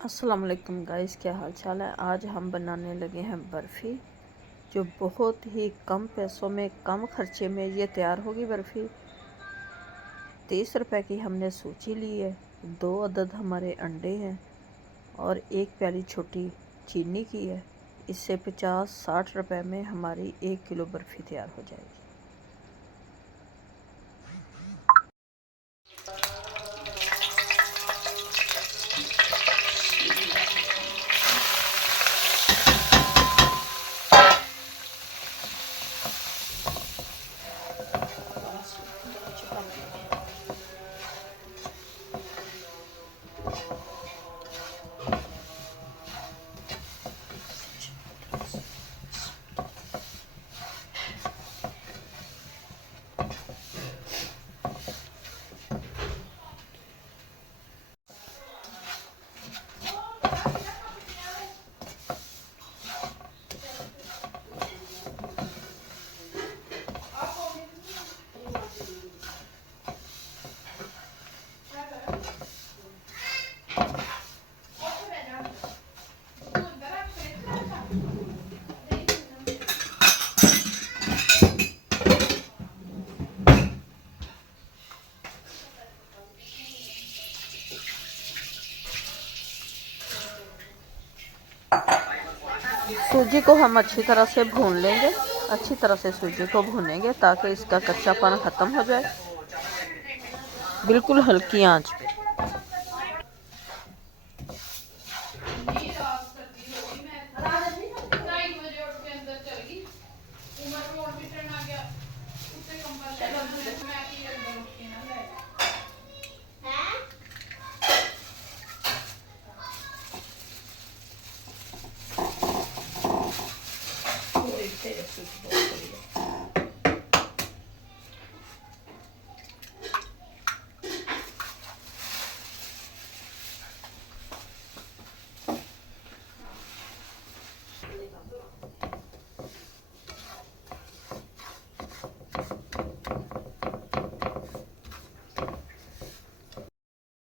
अस्सलाम वालेकुम गाइस, क्या हाल चाल है। आज हम बनाने लगे हैं बर्फ़ी, जो बहुत ही कम पैसों में, कम खर्चे में ये तैयार होगी बर्फ़ी। 30 रुपए की हमने सूजी ली है, 2 अदद हमारे अंडे हैं और 1 प्याली छोटी चीनी की है। इससे 50-60 रुपए में हमारी 1 किलो बर्फ़ी तैयार हो जाएगी। सूजी को हम अच्छी तरह से भून लेंगे, अच्छी तरह से सूजी को भूनेंगे ताकि इसका कच्चापन ख़त्म हो जाए, बिल्कुल हल्की आंच पे।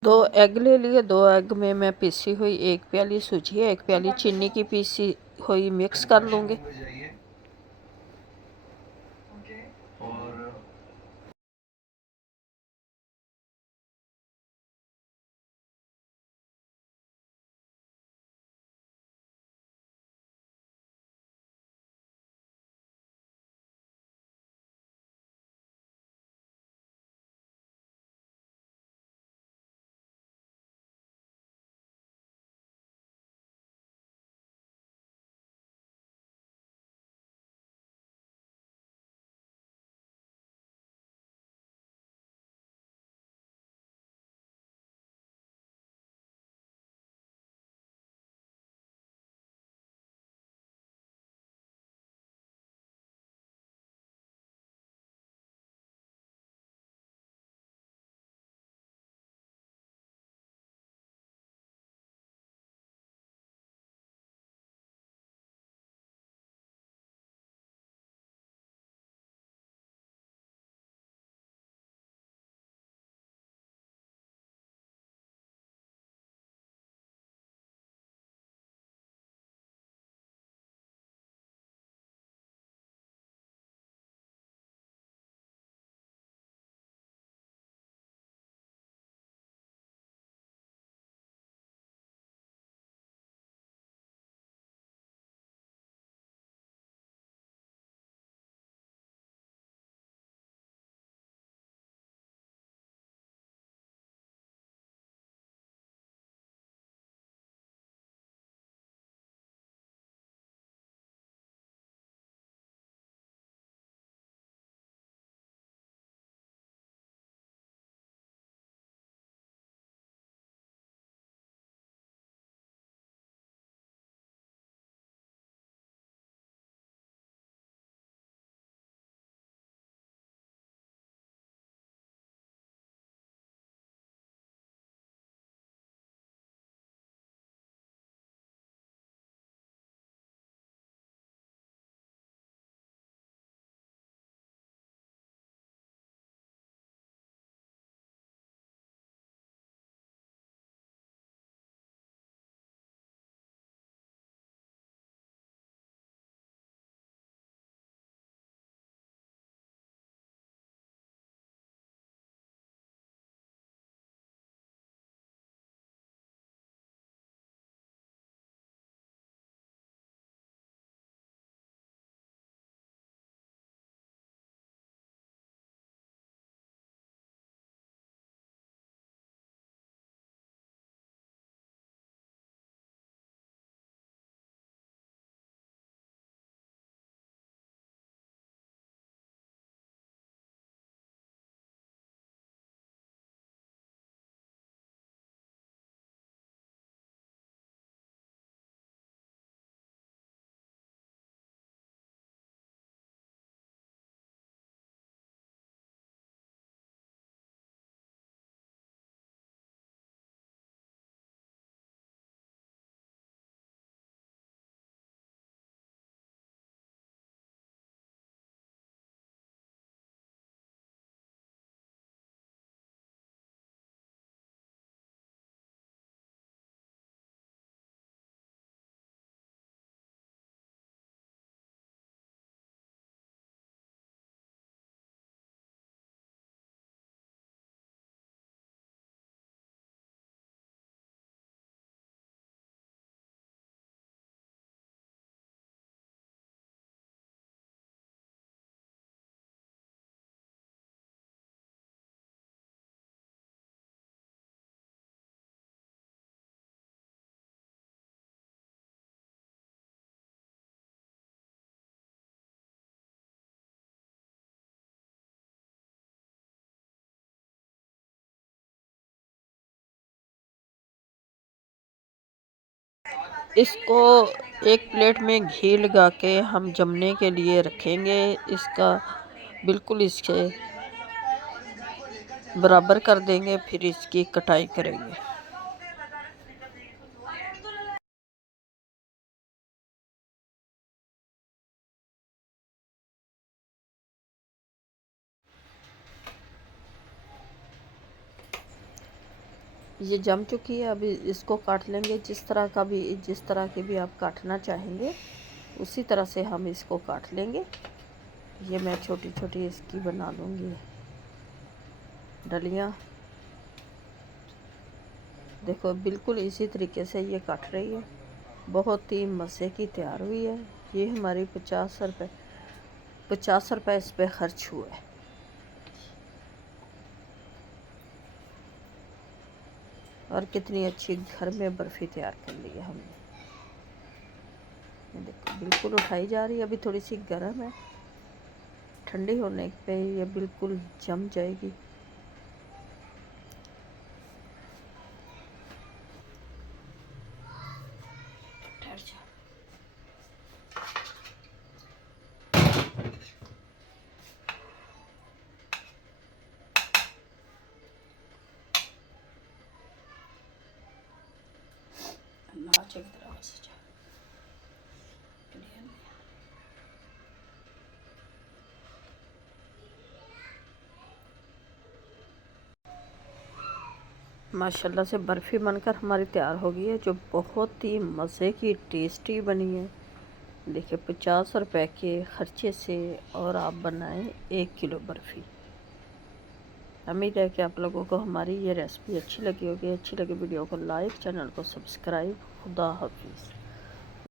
दो एग ले लिए, 2 एग में मैं पीसी हुई 1 प्याली सूजी है, 1 प्याली चीनी की पीसी हुई मिक्स कर लूँगी। इसको एक प्लेट में घी लगा के हम जमने के लिए रखेंगे। इसका बिल्कुल इसके बराबर कर देंगे, फिर इसकी कटाई करेंगे। ये जम चुकी है। अभी इसको काट लेंगे, जिस तरह के भी आप काटना चाहेंगे उसी तरह से हम इसको काट लेंगे। ये मैं छोटी छोटी इसकी बना लूँगी डलियाँ। देखो बिल्कुल इसी तरीके से ये काट रही है। बहुत ही मज़े की तैयार हुई है। ये हमारी 50 रुपये इस पर खर्च हुए। और कितनी अच्छी घर में बर्फ़ी तैयार कर ली है हमने। देखो बिल्कुल उठाई जा रही है। अभी थोड़ी सी गर्म है, ठंडी होने पे ये बिल्कुल जम जाएगी। माशाल्लाह से बर्फ़ी बनकर हमारी तैयार हो गई है, जो बहुत ही मज़े की टेस्टी बनी है। देखिए 50 रुपए के ख़र्चे से और आप बनाएं 1 किलो बर्फ़ी। उम्मीद है कि आप लोगों को हमारी ये रेसिपी अच्छी लगी होगी। अच्छी लगी वीडियो को लाइक, चैनल को सब्सक्राइब। खुदा हाफिज़।